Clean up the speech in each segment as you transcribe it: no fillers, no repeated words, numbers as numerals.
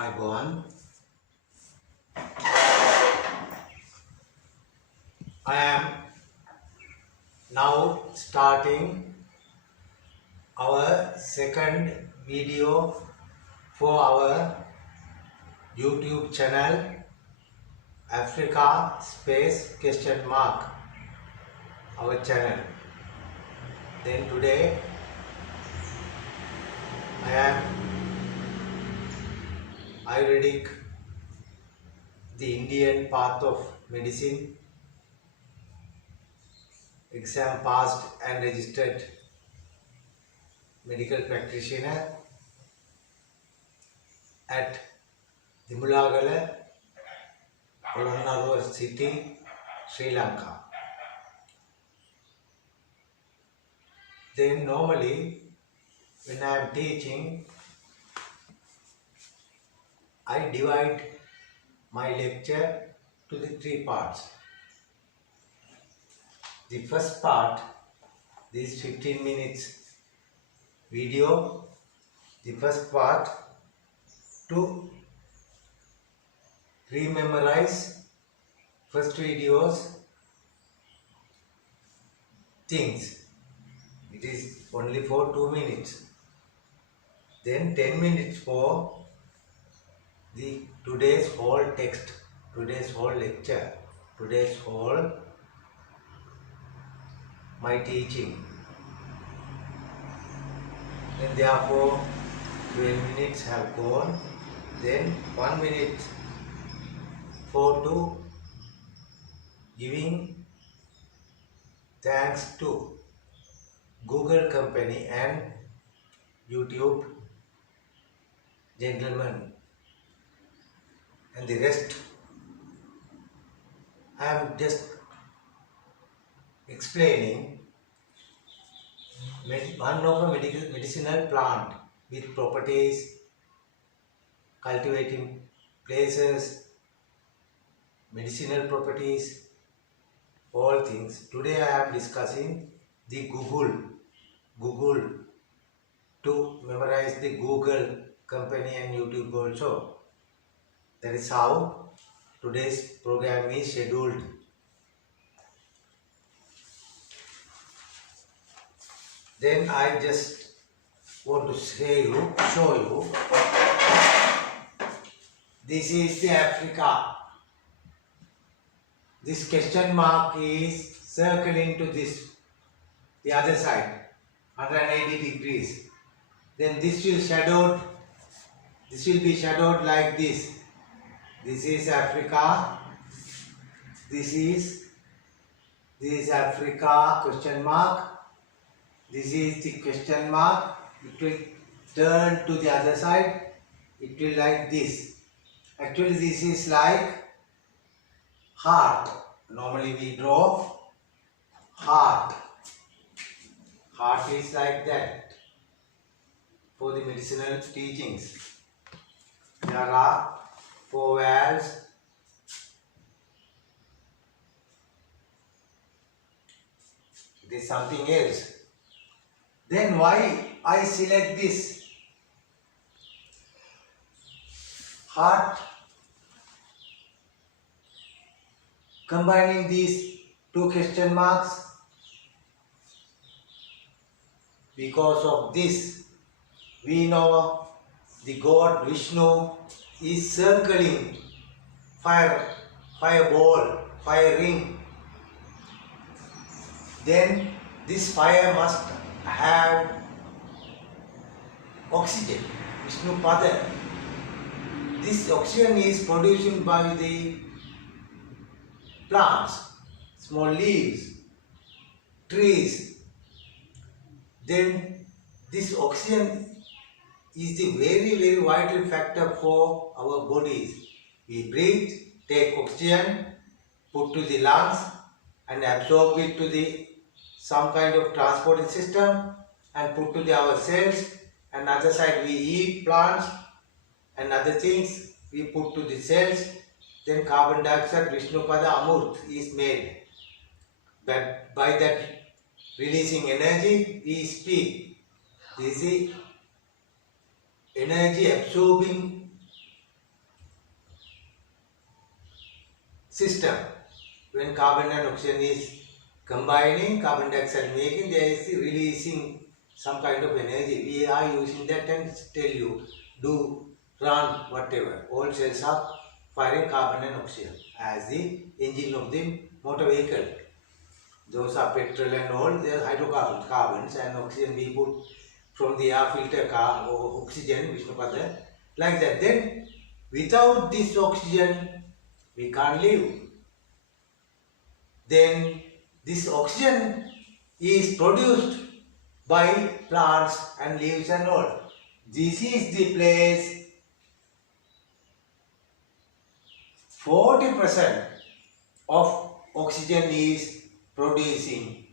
Ivan. I am now starting our second video for our YouTube channel Africa Space Question Mark, our channel. Then today I am Ayurvedic, the Indian path of medicine, exam passed and registered medical practitioner at Dimulagala, Polonnaruwa city, Sri Lanka. Then normally when I am teaching, I divide my lecture to the three parts. The first part, this 15 minutes video, the first part to rememorize first videos things. It is only for 2 minutes. Then 10 minutes for the today's whole text, today's whole lecture, today's whole my teaching. Then therefore 12 minutes have gone. Then 1 minute for to giving thanks to Google company and YouTube gentlemen, and the rest I am just explaining one of a medicinal plant with properties, cultivating places, medicinal properties, all things. Today I am discussing the Google to memorize the Google company and YouTube also. That is how today's program is scheduled. Then I just want to show you, this is the Africa. This question mark is circling to this, the other side, 180 degrees. Then this will be shadowed like this. This is Africa. This is Africa question mark. This is the question mark. It will turn to the other side. It will like this. Actually this is like heart. Normally we draw heart. Heart is like that for the medicinal teachings. There are 4 valves. It is something else. Then why I select this heart, combining these 2 question marks? Because of this, we know the God Vishnu is circling fireball, fire ring. Then this fire must have oxygen, Vishnu Pada. This oxygen is produced by the plants, small leaves, trees. Then this oxygen is the very vital factor for our bodies. We breathe, take oxygen, put to the lungs and absorb it to the some kind of transporting system and put to our cells, and other side we eat plants and other things we put to the cells. Then carbon dioxide, Vishnu Pada Amurt is made. But by that releasing energy we speak. This is energy absorbing system. When carbon and oxygen is combining, carbon dioxide making, there is releasing some kind of energy. We are using that and tell you, do, run, whatever. All cells are firing carbon and oxygen as the engine of the motor vehicle. Those are petrol and all, they are hydrocarbons, carbons, and oxygen we put from the air filter car or oxygen, Vishnupada, like that. Then without this oxygen, we can't live. Then this oxygen is produced by plants and leaves and all. This is the place 40% of oxygen is producing.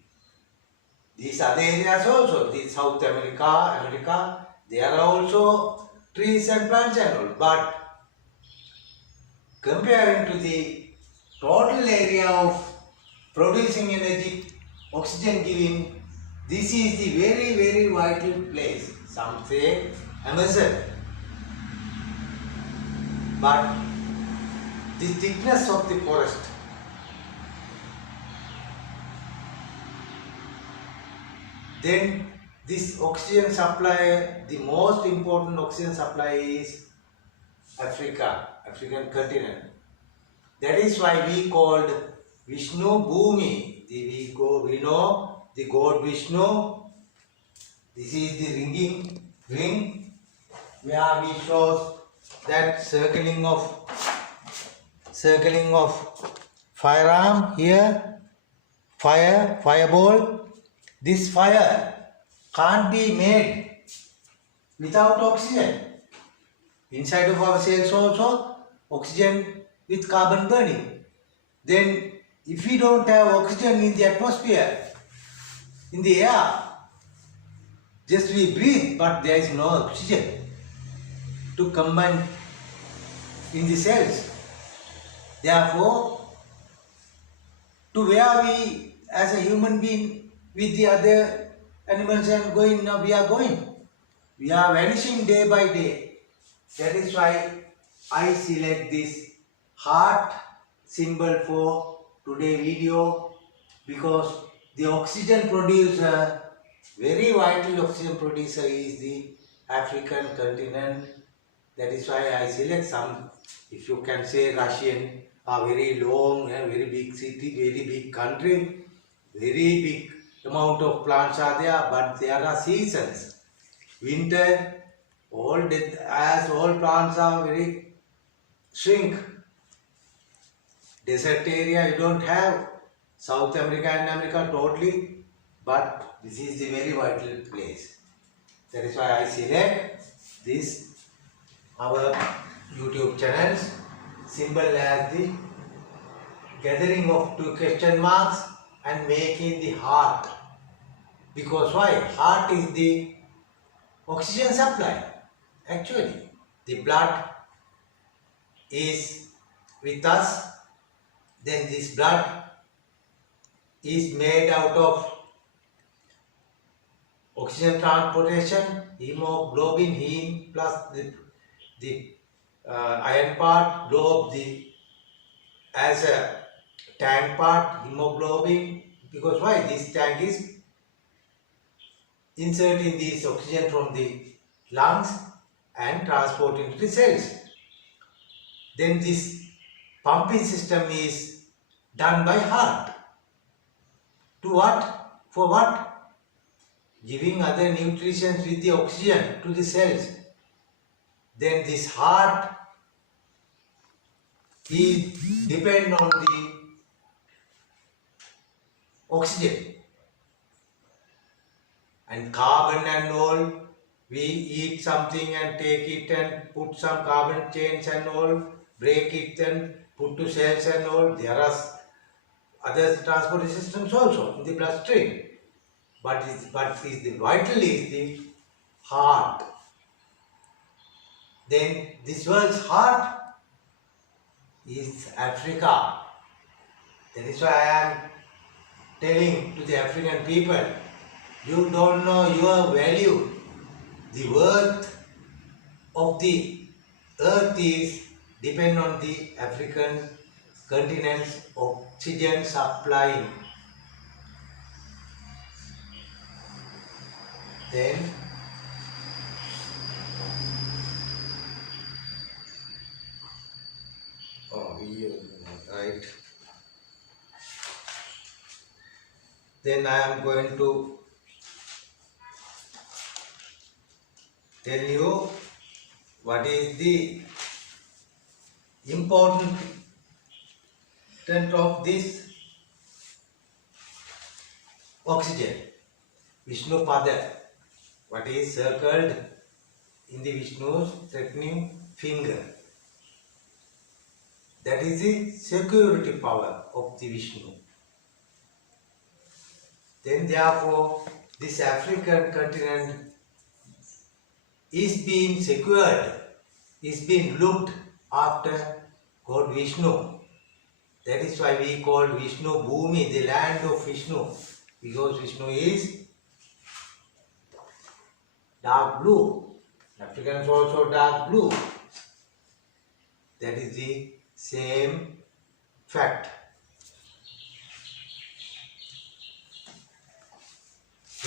These other areas also, the South America, there are also trees and plants and all. But comparing to the total area of producing energy, oxygen giving, this is the very, very vital place. Some say Amazon. But the thickness of the forest, then this oxygen supply, the most important oxygen supply is Africa, African continent. That is why we called Vishnu Bhumi. We know the god Vishnu. This is the ring where we show that circling of firearm here, fireball. This fire can't be made without oxygen. Inside of our cells also, oxygen with carbon burning. Then if we don't have oxygen in the atmosphere, in the air, just we breathe, but there is no oxygen to combine in the cells. Therefore, to where we as a human being with the other animals and going, now we are going. We are vanishing day by day. That is why I select this heart symbol for today's video, because the oxygen producer, very vital oxygen producer, is the African continent. That is why I select some, if you can say, Russian, a very long and very big city, very big country, very big amount of plants are there, but there are seasons. Winter, all death, as all plants are very shrink. Desert area you don't have. South America and America totally, but this is the very vital place. That is why I select this, our YouTube channels symbol as the gathering of two question marks and making the heart. Because why? Heart is the oxygen supply. Actually, the blood is with us. Then this blood is made out of oxygen transportation, hemoglobin, heme plus the iron part, globe as a tank part, hemoglobin. Because why? This tank is inserting this oxygen from the lungs and transporting to the cells. Then this pumping system is done by heart. To what? For what? Giving other nutrients with the oxygen to the cells. Then this heart depend on the oxygen. And carbon and all, we eat something and take it and put some carbon chains and all, break it and put to cells and all. There are other transport systems also in the bloodstream. But the vital is the heart. Then this world's heart is Africa. That is why I am telling to the African people, you don't know your value. The worth of the earth is depend on the African continents oxygen supplying. Then right. Then I am going to tell you what is the importance of this oxygen. Vishnu Pada, what is circled in the Vishnu's threatening finger. That is the security power of the Vishnu. Then therefore this African continent is being secured, is being looked after God Vishnu. That is why we call Vishnu Bhumi, the land of Vishnu, because Vishnu is dark blue. Africans also dark blue. That is the same fact.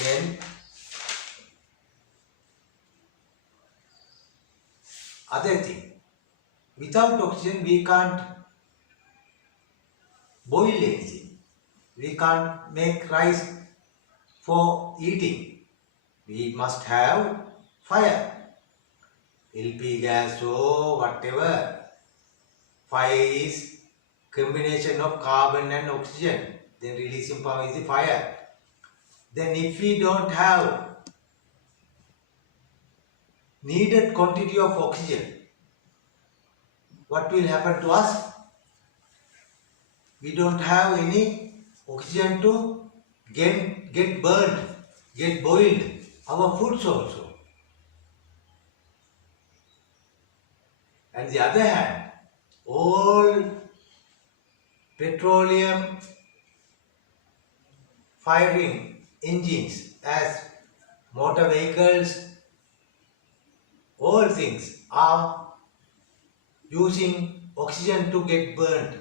Then other thing, without oxygen we can't boil anything. We can't make rice for eating. We must have fire. LP gas or whatever. Fire is combination of carbon and oxygen. Then releasing power is the fire. Then if we don't have needed quantity of oxygen, what will happen to us? We don't have any oxygen to get burned, get boiled, our foods also. On the other hand, all petroleum firing engines as motor vehicles, all things are using oxygen to get burned,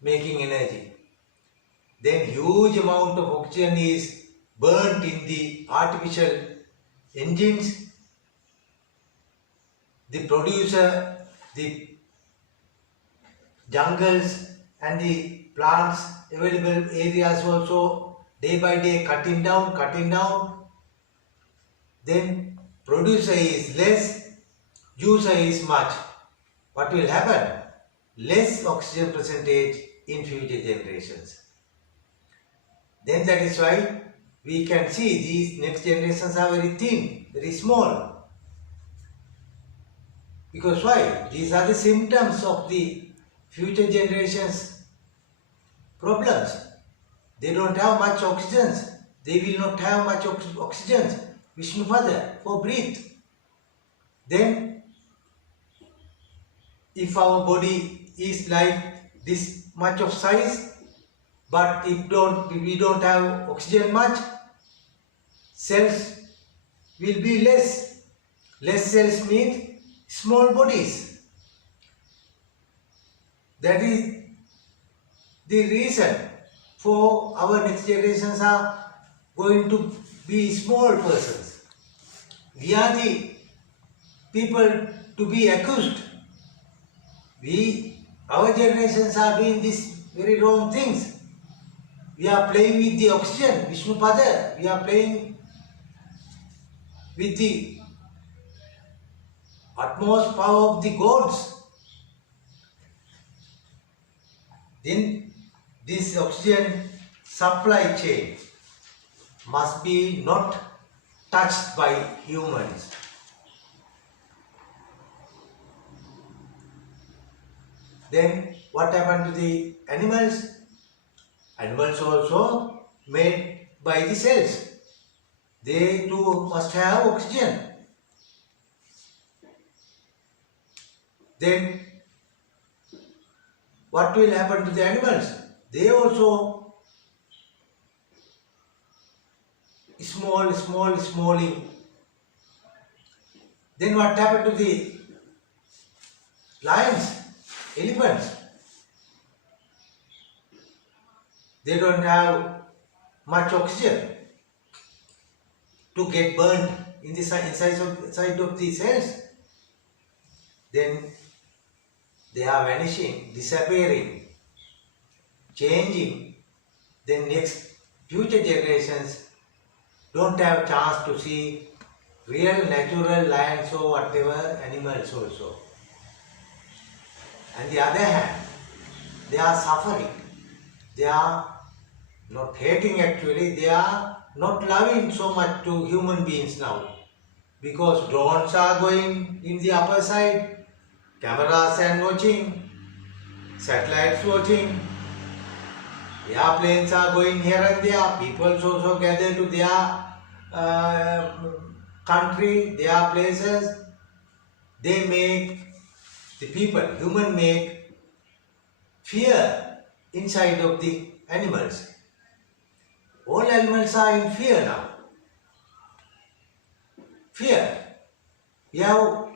making energy. Then huge amount of oxygen is burnt in the artificial engines. The producer, the jungles and the plants available areas also day by day cutting down. Then producer is less, user is much. What will happen? Less oxygen percentage in future generations. Then that is why we can see these next generations are very thin, very small. Because why? These are the symptoms of the future generations' problems. They don't have much oxygen. They will not have much oxygen, Vishnu Pada, for breathe. Then, if our body is like this much of size, but if we don't have oxygen much, cells will be less. Less cells means small bodies. That is the reason for our next generations are going to be small persons. We are the people to be accused. Our generations are doing these very wrong things. We are playing with the oxygen, Vishnu Pada. We are playing with the utmost power of the gods. Then this oxygen supply chain must be not touched by humans. Then what happened to the animals? Animals also made by the cells. They too must have oxygen. Then what will happen to the animals? They also smalling. Then what happened to the lions, elephants? they don't have much oxygen to get burned in the inside of the cells. Then they are vanishing, disappearing, changing. Then next future generations don't have chance to see real natural lions or whatever animals also. On the other hand, they are suffering. They are not hating actually, they are not loving so much to human beings now. Because drones are going in the upper side, cameras and watching, satellites watching, airplanes are going here and there, people also gather to their country, their places. They make the people, human make fear inside of the animals. All animals are in fear now. Fear. We have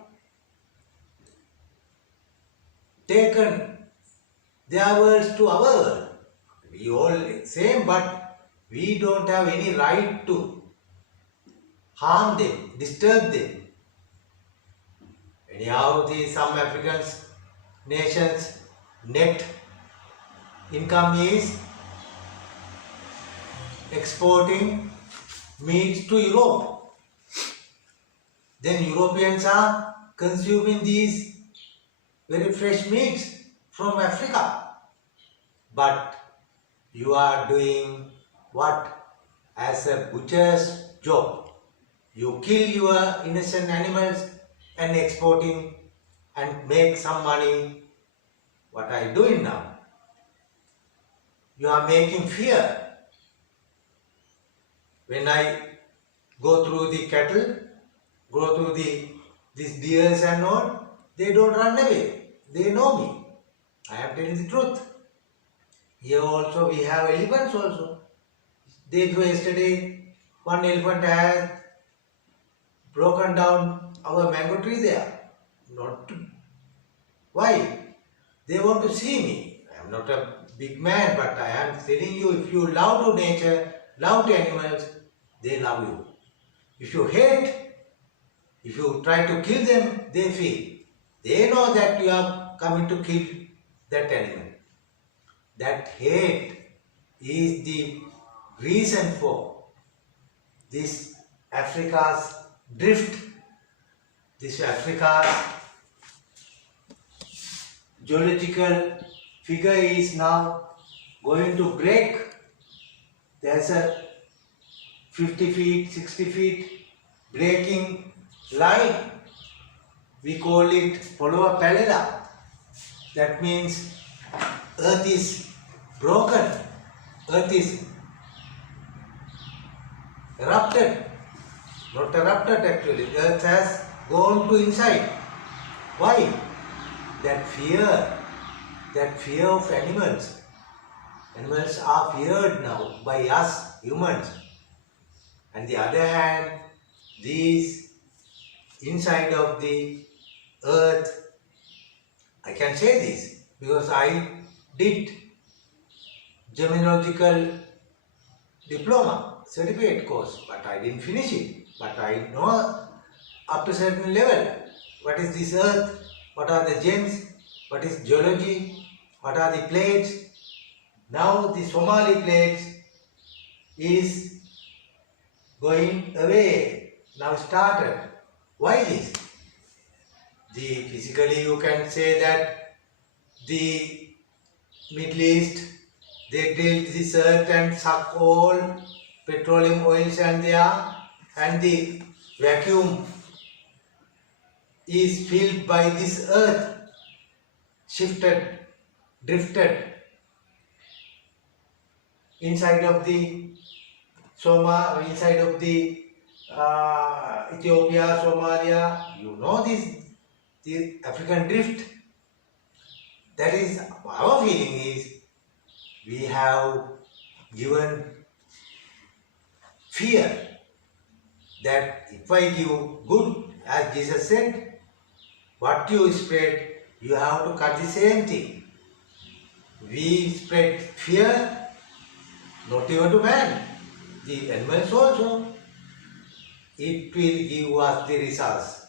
taken their words to our world. We all same, but we don't have any right to harm them, disturb them. Anyhow, some African nations' net income is exporting meat to Europe. Then Europeans are consuming these very fresh meats from Africa. But you are doing what? As a butcher's job. You kill your innocent animals and exporting and make some money. What are you doing now? You are making fear. When I go through the cattle, go through these deers and all, they don't run away. They know me. I am telling the truth. Here also we have elephants also. Yesterday one elephant has broken down our mango tree there. Why? They want to see me. I am not a big man, but I am telling you, if you love to nature, love to animals, they love you. If you hate, if you try to kill them, they feel. They know that you are coming to kill that animal. That hate is the reason for this Africa's drift, this Africa's geological figure is now going to break. There's a 50 feet, 60 feet breaking line. We call it Polova Pallela. That means Earth is broken. Earth is erupted. Not erupted actually. Earth has gone to inside. Why? That fear of animals. Animals are feared now by us humans. On the other hand, these inside of the earth, I can say this because I did gemological diploma certificate course, but I didn't finish it. But I know up to a certain level what is this earth, what are the gems, what is geology, what are the plates. Now the Somali plates is going away, now started. Why this? Physically you can say that the Middle East, they drilled this earth and suck all petroleum oils and the vacuum is filled by this earth, shifted, drifted inside of the inside of the Ethiopia, Somalia. You know this, the African drift. That is our feeling is we have given fear that if I give good, as Jesus said, what you spread, you have to cut the same thing. We spread fear not even to man, the animals also. It will give us the results.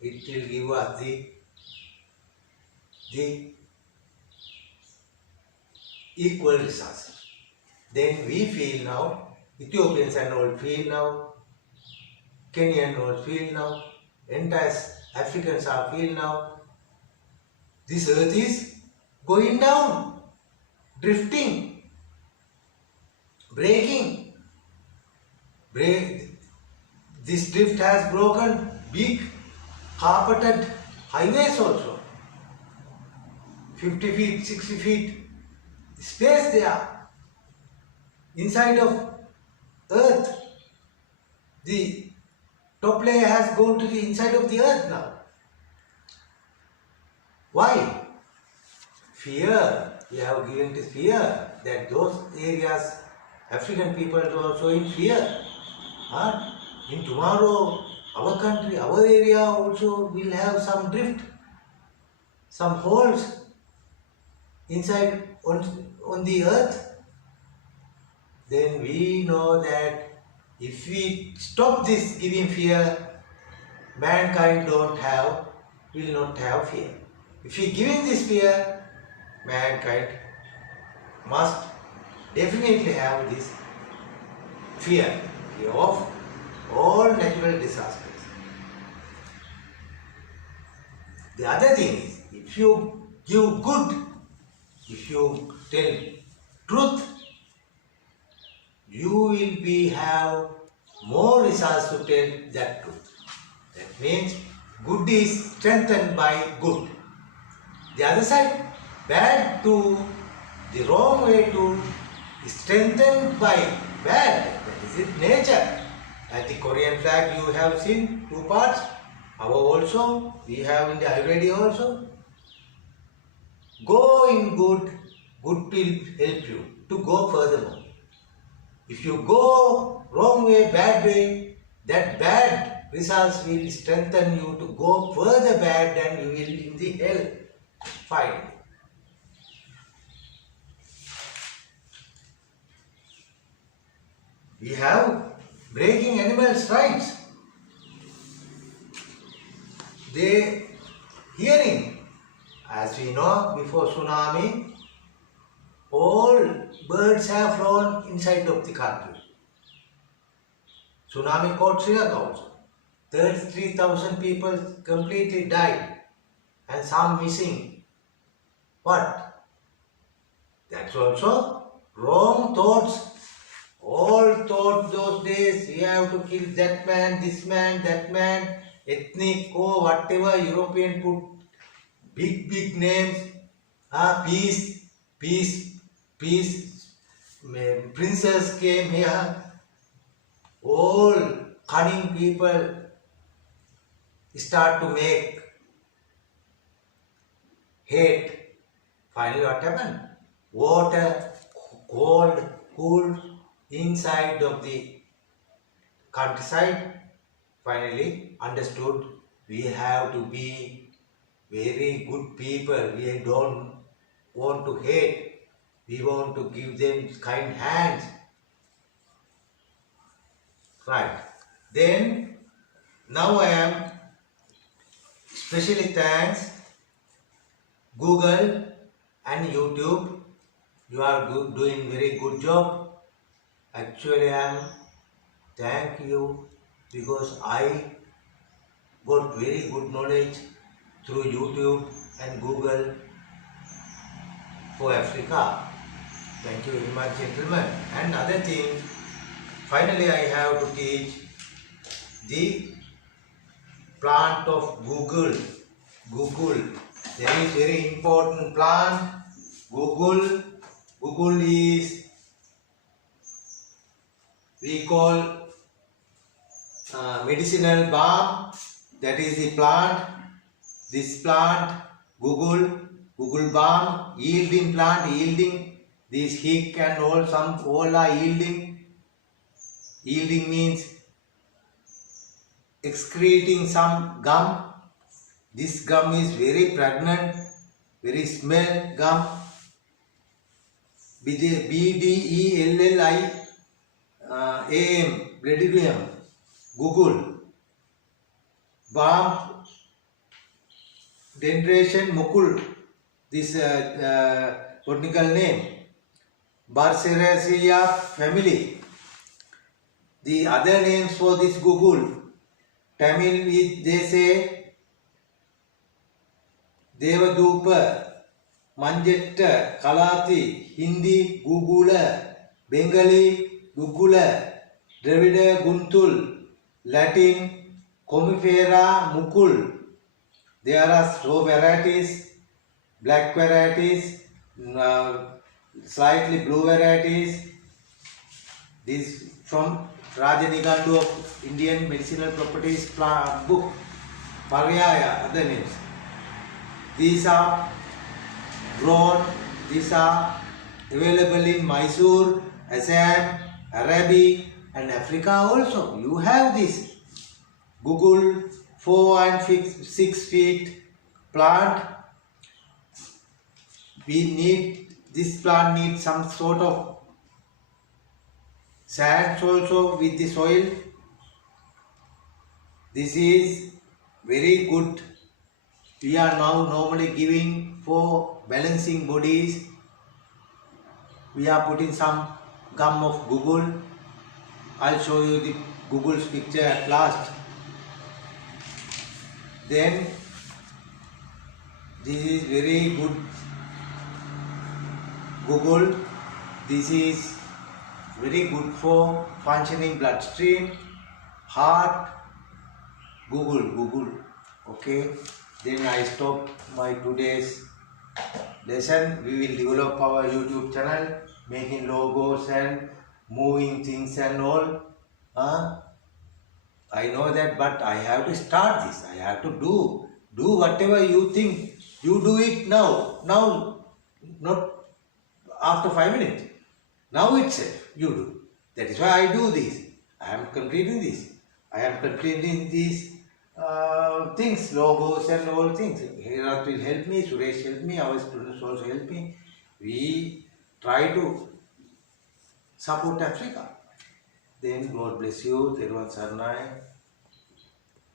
It will give us the equal results. Then we feel now, Ethiopians and all feel now, Kenyan all feel now, entire Africans are feel now. This earth is going down, drifting, breaking. This drift has broken big carpeted highways also. 50 feet, 60 feet space there. Inside of earth, the top layer has gone to the inside of the earth now. Why? Fear. We have given to fear that those areas, African people are also in fear. In tomorrow, our country, our area also will have some drift, some holes inside on the earth. Then we know that if we stop this giving fear, mankind will not have fear. If we giving this fear, mankind must definitely have this fear of all natural disasters. The other thing is, if you give good, if you tell truth, you will have more results to tell that truth. That means good is strengthened by good. The other side, bad to the wrong way to is strengthened by bad. That is it, nature. At the Korean flag you have seen two parts. Our also, we have in the Ayurveda also. Go in good, good will help you to go furthermore. If you go wrong way, bad way, that bad results will strengthen you to go further bad and you will in the hell find. We have breaking animals' rights. They hearing, as we know, before tsunami, all birds have flown inside of the country. Tsunami caught Sri Lanka also. 33,000 people completely died and some missing. What? That's also wrong thoughts. All thought those days, we have to kill that man, this man, that man, ethnic, whatever, European put big names, peace, princess came here, all cunning people start to make hate. Finally what happened? Water, cold, cooled inside of the countryside. Finally understood we have to be very good people. We don't want to hate. We want to give them kind hands. Right. Then, now I am especially thanks Google and YouTube. You are doing very good job. Actually, I am thank you because I got very good knowledge through YouTube and Google for Africa. Thank you very much, gentlemen. And other thing, finally I have to teach the plant of Google. Google, there is very important plant. Google is, we call medicinal balm. That is the plant. This plant, Google balm, yielding plant, yielding. This hick and all are yielding. Yielding means excreting some gum. This gum is very pregnant, very smell gum. BDELLIAM, Bledillium, Google, Balm Dendration Mukul, this botanical name, Barseraceae family. The other names for this Google, Tamil they say Devadupa, Manjetta, Kalati, Hindi, Gugula, Bengali, Gugula, Dravida, Guntul, Latin, Comifera, Mukul. There are slow varieties, black varieties, slightly blue varieties. This from Rajanigandu of Indian Medicinal Properties book, Paryaya, other names. These are grown, these are available in Mysore, Assam, Arabi and Africa also. You have this Google 4 and 6 feet plant. This plant needs some sort of sands also with the soil. This is very good. We are now normally giving for balancing bodies. We are putting some gum of Google. I'll show you the Google's picture at last. Then this is very good Google. This is very good for functioning bloodstream, heart. Google. Okay. Then I stop my today's lesson. We will develop our YouTube channel, making logos and moving things and all. I know that, but I have to start this. I have to do whatever you think. You do it now, not after 5 minutes. Now itself you do. That is why I do this. I am completing this. I am completing these things, logos and all things. Herat will help me, Suresh help me, our students also help me. We try to support Africa. Then God bless you. Teruvan Saranai.